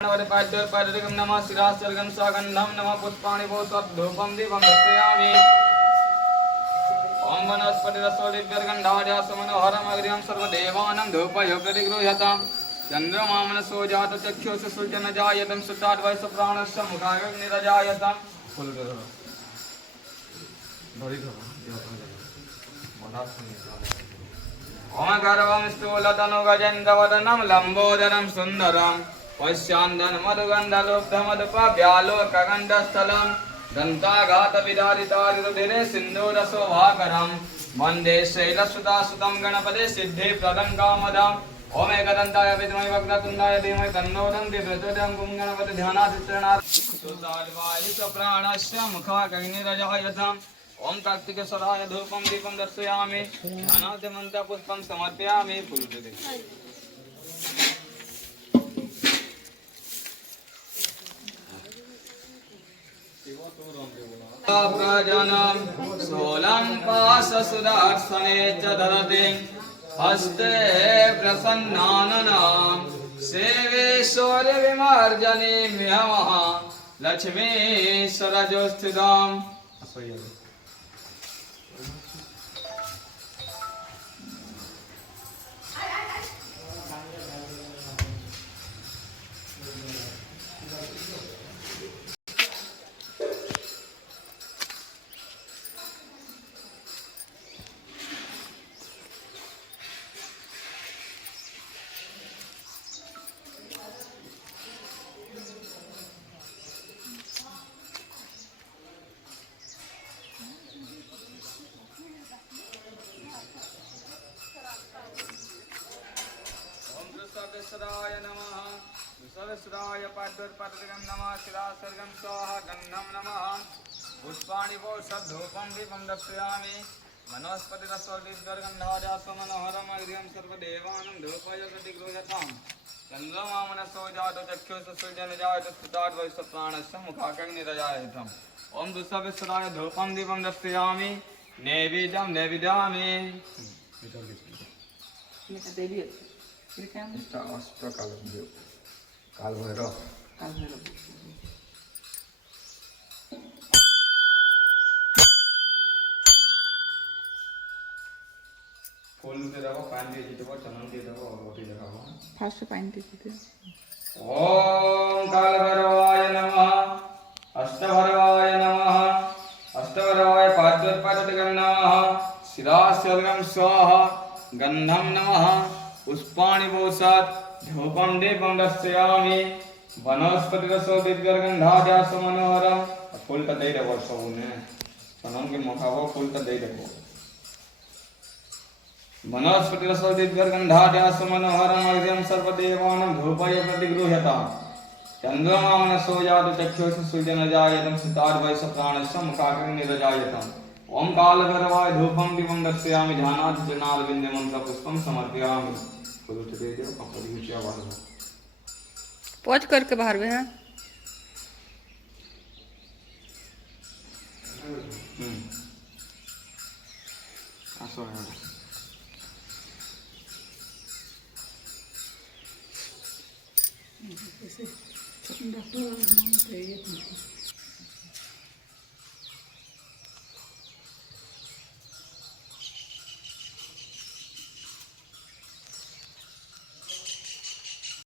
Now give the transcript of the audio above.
पाद्योपाद्यकं नमः शिरास्वर्गं सागन्धं नमः पुष्पाणि धूपं दीपं दर्शयामि। ओम वनस्पतिरसोदिव्यर्गन्धार्यासमनोहरमग्र्यं सर्वदेवानां धूपयो प्रतिगृह्यताम्। चन्द्रमा मनसो जातो चक्षुष सुजनजायतं सुताद्वैष प्राणस्य मुखाग्निरजायतं। ओम गर्वं स्थूलतनुगजेन्द्रवदनं लम्बोदरं सुन्दरं पश्यान्दन मधुगन्धलुब्धमधुपव्यालोकगन्धस्थलं दन्ताघातविदारितारिरुधिरे सिन्धूरशोभाकरं वन्दे शैलसुतासुतं गणपते सिद्धिप्रदं कामदम्। ओम एकदन्ताय विद्महे वक्रतुण्डाय धीमहि तन्नो दन्ति प्रचोदयात्। गुं गणपति ध्यानादित्यनाथ सुताद्वायुष प्राणस्य मुखाग्निरजायताम्। ओम कार्तिकेश्वराय धूपं दीपं दर्शयामि। ध्यानाद्यमन्त्र पुष्पं समर्पयामि। फूलदे प्रजनं सोलं पाशसुदर्शने च ददति हस्ते प्रसन्नाननां सेवे शौर्यविमर्जने म्यमः लक्ष्मी सरजोस्थिताम्। विश्वेश्वराय नमः। विश्वेश्वराय पाद्योपाद्यकं नमः शिरास्वर्गं स्वाहा गन्धं नमः पुष्पाणि धूपं दीपं दर्शयामि। वनस्पतिरसोदिव्यर्गन्धार्यासमनोहरमग्र्यं सर्वदेवानां धूपयो प्रतिगृह्यताम्। चन्द्रमा मनसो जातो चक्षुष सुजनजायतो सुताद्वैष प्राणस्य मुखाग्निरजायतम्। ओम विश्वेश्वराय धूपं दीपं दर्शयामि। नैवेद्यं नैवेद्यामि। काल भैरव फूल दे दबो पानी दे दबो चंदन दे दबो और रोटी दे दबो। फास्ट पानी दे दो। ओम काल भैरवाय नमः। अष्टभैरवाय नमः। अष्टभैरवाय पाद्योपाद्यकं नमः शिरास्वर्गं स्वाहा गन्धं नमः पुष्पाणि धूपं दीपं दर्शयामि। वनस्पतिरसोदिव्यर्गन्धार्यासमनोहरं फूल का दे देबो सबने सनम के मुखावो फूल का दे देबो। वनस्पतिरसोदिव्यर्गन्धार्यासमनोहरमग्र्यं सर्वदेवानां धूपयो प्रतिगृह्यताम्। चन्द्रमा मनसो जातो चक्षुष सुजनजायतं सुताद्वैष प्राणस्य मुखाग्निरजायतम्। ओम कालभैरवाय धूपं दीपं दर्शयामि। ध्यानादित्यनारविन्दमन्त्र पुष्पं समर्पयामि। फूल दे दो पकड़ नीचे आवाज पहुंच करके बाहर में है। आसो है डॉक्टर